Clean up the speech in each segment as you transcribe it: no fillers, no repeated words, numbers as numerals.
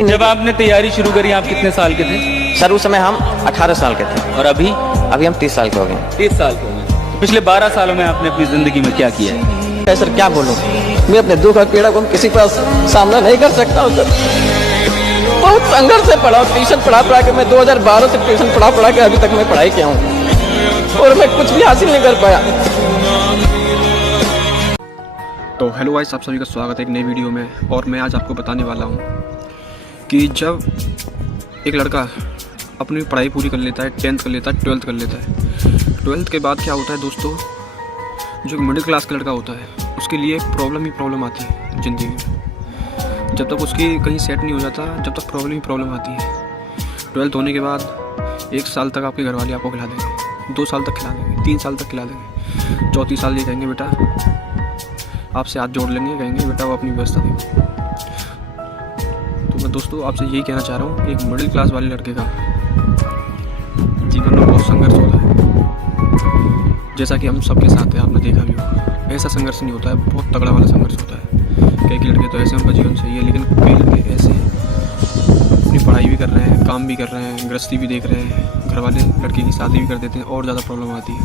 जब आपने तैयारी शुरू करी आप कितने साल के थे? सर उस समय हम 18 साल के थे और अभी अभी हम 30 साल के हो गए। 30 साल के हुए। तो पिछले 12 सालों में आपने अपनी जिंदगी में क्या किया है? सर क्या बोलूं, मैं अपने दुख और पीड़ा को किसी के पास सामना नहीं कर सकता हूँ सर। बहुत संघर्ष से पढ़ा, ट्यूशन पढ़ा के मैं 2012 से ट्यूशन पढ़ा के अभी तक मैं पढ़ाई किया हूँ और मैं कुछ भी हासिल नहीं कर पाया। तो हेलो गाइस, आप सभी का स्वागत है एक नई वीडियो में। और मैं आज आपको बताने वाला हूँ कि जब एक लड़का अपनी पढ़ाई पूरी कर लेता है, 10th कर लेता है, 12th कर लेता है, 12th के बाद क्या होता है दोस्तों, जो मिडिल क्लास का लड़का होता है उसके लिए प्रॉब्लम ही प्रॉब्लम आती है ज़िंदगी में। जब तक उसकी कहीं सेट नहीं हो जाता, जब तक प्रॉब्लम ही प्रॉब्लम आती है। 12th होने के बाद 1 साल तक आपके घर वाले आपको खिला देंगे, 2 साल तक खिला देंगे, 3 साल तक खिला देंगे, चौथी साल ये कहेंगे बेटा आपसे हाथ जोड़ लेंगे, कहेंगे बेटा वो अपनी व्यवस्था देंगे। तो मैं दोस्तों आपसे यही कहना चाह रहा हूँ, एक मिडिल क्लास वाले लड़के का जीवन में बहुत संघर्ष होता है, जैसा कि हम सबके साथ है, आपने देखा भी होगा। ऐसा संघर्ष नहीं होता है, बहुत तगड़ा वाला संघर्ष होता है। कई लड़के तो ऐसे उनका जीवन सही है, लेकिन कई लड़के ऐसे अपनी पढ़ाई भी कर रहे हैं, काम भी कर रहे हैं, गृहस्थी भी देख रहे हैं, घर वाले लड़के की शादी भी कर देते हैं और ज़्यादा प्रॉब्लम आती है।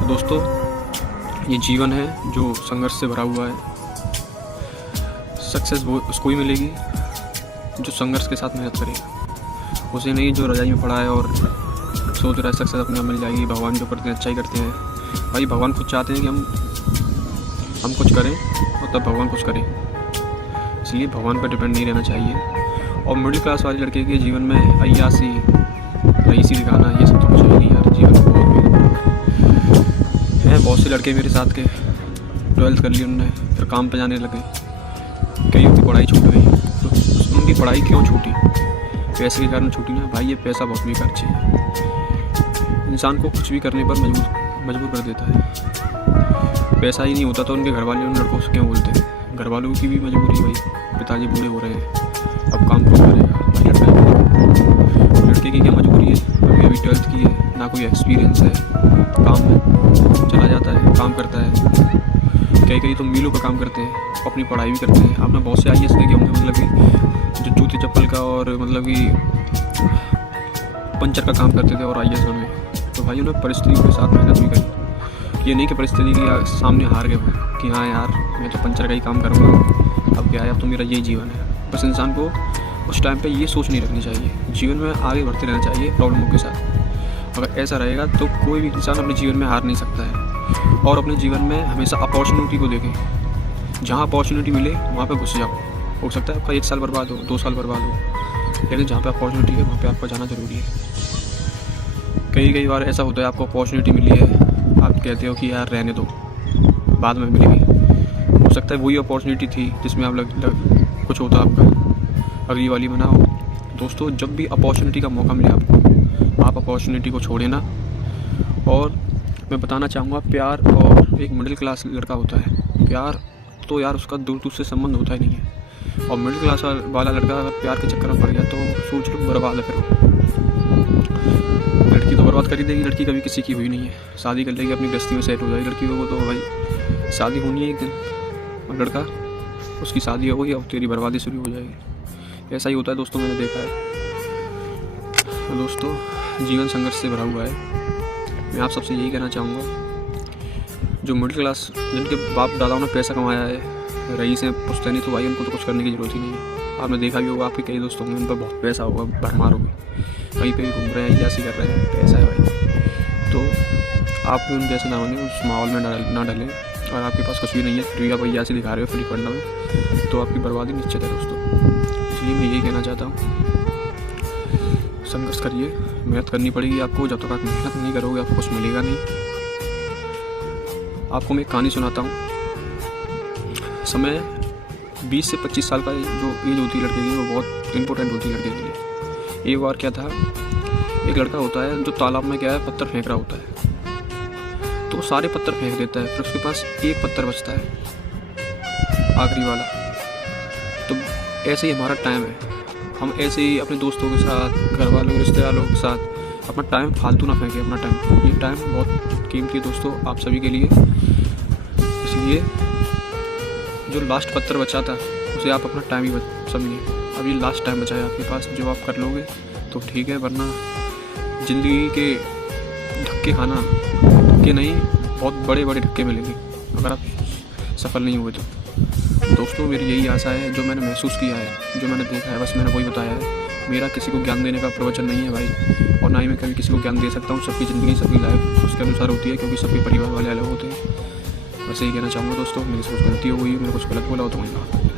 तो दोस्तों ये जीवन है जो संघर्ष से भरा हुआ है। सक्सेस वो उसको ही मिलेगी जो संघर्ष के साथ मेहनत करेगा, उसे नहीं जो रजाई में पड़ा है और सोच रहा है सक्सेस अपने आप मिल जाएगी। भगवान जो करते हैं अच्छा ही करते हैं भाई। भगवान खुद चाहते हैं कि हम कुछ करें और तब भगवान कुछ करें, इसलिए भगवान पर डिपेंड नहीं रहना चाहिए। और मिडिल क्लास वाले लड़के के जीवन में अय्यासी, रईसी दिखाना, ये सब तो चाहिए नहीं यार। जीवन में बहुत से लड़के मेरे साथ के 12th कर ली उन्होंने, फिर काम पे जाने लगे, कईयों की पढ़ाई छूट गई। तो उनकी पढ़ाई क्यों छूटी? पैसे के कारण छूटी ना भाई। ये पैसा बहुत बेकार चीज़ है, इंसान को कुछ भी करने पर मजबूर कर देता है। पैसा ही नहीं होता तो उनके घर वाले उन लड़कों से क्यों बोलते हैं? घर वालों की भी मजबूरी भाई, पिताजी बूढ़े हो रहे हैं, अब काम कौन करेगा? लड़के की क्या मजबूरी है? अभी 12th की है, ना कोई एक्सपीरियंस है, काम में चला जाता है, काम करता है। कई तो मीलों पर काम करते हैं, अपनी पढ़ाई भी करते हैं। आपने बहुत से IAS देखे होंगे, मतलब कि जो जूते चप्पल का और मतलब कि पंचर का काम करते थे और IAS बने। तो भाई उन्होंने परिस्थितियों के साथ मेहनत भी करी। ये नहीं कि परिस्थिति के सामने हार गए कि हाँ यार मैं तो पंचर का ही काम करूँगा, अब क्या है, अब तो मेरा यही जीवन है। बस इंसान को उस टाइम पर ये सोच नहीं रखनी चाहिए, जीवन में आगे बढ़ते रहना चाहिए प्रॉब्लमों के साथ। अगर ऐसा रहेगा तो कोई भी इंसान अपने जीवन में हार नहीं सकता है। और अपने जीवन में हमेशा अपॉर्चुनिटी को देखें, जहाँ अपॉर्चुनिटी मिले वहाँ पे घुस जाओ। हो सकता है आपका 1 साल बर्बाद हो, 2 साल बर्बाद हो, लेकिन जहाँ पे अपॉर्चुनिटी है वहाँ पे आपका जाना ज़रूरी है। कई बार ऐसा होता है आपको अपॉर्चुनिटी मिली है, आप कहते हो कि यार रहने दो, बाद में मिलेगी। हो सकता है वही अपॉर्चुनिटी थी जिसमें आप कुछ होता आपका, अगली वाली बनाओ। दोस्तों जब भी अपॉर्चुनिटी का मौका मिले आपको, आप अपॉर्चुनिटी को छोड़े ना। और मैं बताना चाहूँगा, प्यार और एक मिडिल क्लास लड़का होता है, प्यार तो यार उसका दूर से संबंध होता ही नहीं है। और मिडिल क्लास वाला लड़का अगर प्यार के चक्कर में पड़ गया तो सोच लो बर्बाद है। फिर लड़की तो बर्बाद कर ही देगी। लड़की कभी किसी की हुई नहीं है, शादी कर लेगी, अपनी गृहस्थी में सेट हो जाएगी। लड़की को तो भाई शादी होनी है एक दिन, और लड़का उसकी शादी हो गई और तेरी बर्बादी शुरू हो जाएगी। ऐसा ही होता है दोस्तों, मैंने देखा है। तो दोस्तों जीवन संघर्ष से भरा हुआ है। मैं आप सबसे यही कहना चाहूँगा, जो मिडिल क्लास जिनके बाप दादाओं ने पैसा कमाया है, रईस हैं, पुश्तैनी, तो भाई उनको तो कुछ करने की ज़रूरत ही नहीं है। आपने देखा भी होगा, आपके कई दोस्त होंगे उन पर बहुत पैसा होगा, भरमार होगी, कहीं पे घूम रहे हैं, अय्यासी कर रहे हैं, पैसा है भाई। तो आप भी उन जैसे ना बने, उस माहौल में ना डलें। और आपके पास कुछ भी नहीं है फिर भी आप अय्यासी दिखा रहे हो फ्री फंड में, तो आपकी बर्बादी निश्चित है दोस्तों। इसलिए मैं यही कहना चाहता हूँ, संघर्ष करिए, मेहनत करनी पड़ेगी आपको। जब तक आप मेहनत नहीं करोगे आपको कुछ मिलेगा नहीं। आपको मैं एक कहानी सुनाता हूँ। समय 20 से 25 साल का जो एज होती है लड़के की, वो बहुत इंपॉर्टेंट होती है लड़के के लिए। एक बार क्या था, एक लड़का होता है जो तालाब में क्या है पत्थर फेंक रहा होता है, तो वो सारे पत्थर फेंक देता है, फिर उसके पास एक पत्थर बचता है, आखिरी वाला। तो ऐसे ही हमारा टाइम है, हम ऐसे ही अपने दोस्तों के साथ, घर वालों, रिश्तेदारों के साथ अपना टाइम फालतू ना फेंकें। अपना टाइम, ये टाइम बहुत कीमती है दोस्तों आप सभी के लिए। इसलिए जो लास्ट पत्थर बचा था उसे आप अपना टाइम ही समझिए। अभी लास्ट टाइम बचा है आपके पास, जो आप कर लोगे तो ठीक है, वरना ज़िंदगी के धक्के खाना, धक्के नहीं बहुत बड़े बड़े धक्के मिलेंगे अगर आप सफल नहीं हुए तो। दोस्तों मेरी यही आशा है, जो मैंने महसूस किया है, जो मैंने देखा है, बस मैंने वही बताया है। मेरा किसी को ज्ञान देने का प्रवचन नहीं है भाई, और ना ही मैं कभी किसी को ज्ञान दे सकता हूँ। सबकी ज़िंदगी, सबकी लाइफ उसके अनुसार होती है, क्योंकि सबके परिवार वाले अलग होते हैं। बस यही कहना चाहूँगा दोस्तों, मेरी सोच गलती हो गई, मैंने कुछ गलत बोला हो तो मैं